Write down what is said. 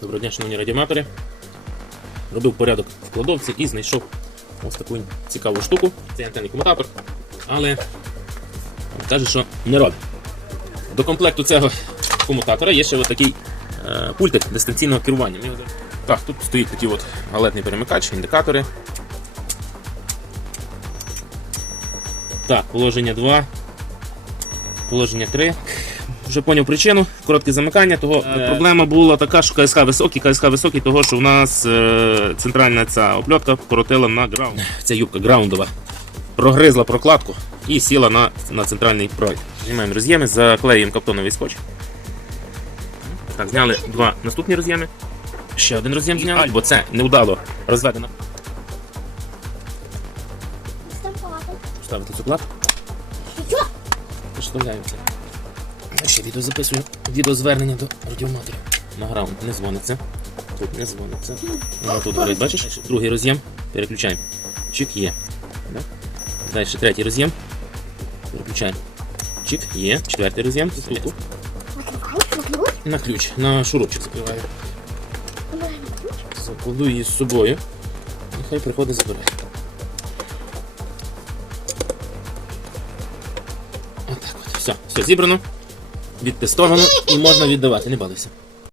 Доброго дня, шановні радіоматори. Робив порядок в кладовці і знайшов ось таку цікаву штуку. Це антенний комутатор, але каже, що не робить. До комплекту цього комутатора є ще ось такий е, пультик дистанційного керування. Так, тут стоїть такий от галетний перемикач, індикатори. Так, положення 2, положення 3. Вже поняв причину, коротке замикання. Того е, проблема була така, що КСХ високий, КСХ високий, того що в нас е, центральна ця опльотка коротила на граунд. Ця юбка граундова прогризла прокладку і сіла на, на центральний провід. Знімаємо роз'єми, заклеюємо каптоновий скотч. Так, зняли два наступні роз'єми. Ще один роз'єм зняли, бо це невдало розведено. Ставити цю плату. Вставляємо це. Ще відео записую. Відеозвернення до радіоматорів. На граунд не дзвониться. Тут не дзвониться. Ну, тут горить, бачиш? Другий роз'єм. Переключаємо. Чик є. Далі третій роз'єм. Переключаємо. Чик є. Четвертий роз'єм. Штуку. На ключ. На шурупчик закриваю. Закладу її з собою. Нехай приходить забирає. Отак от. Все, все зібрано, відтестовано і можна віддавати. Не балуйся.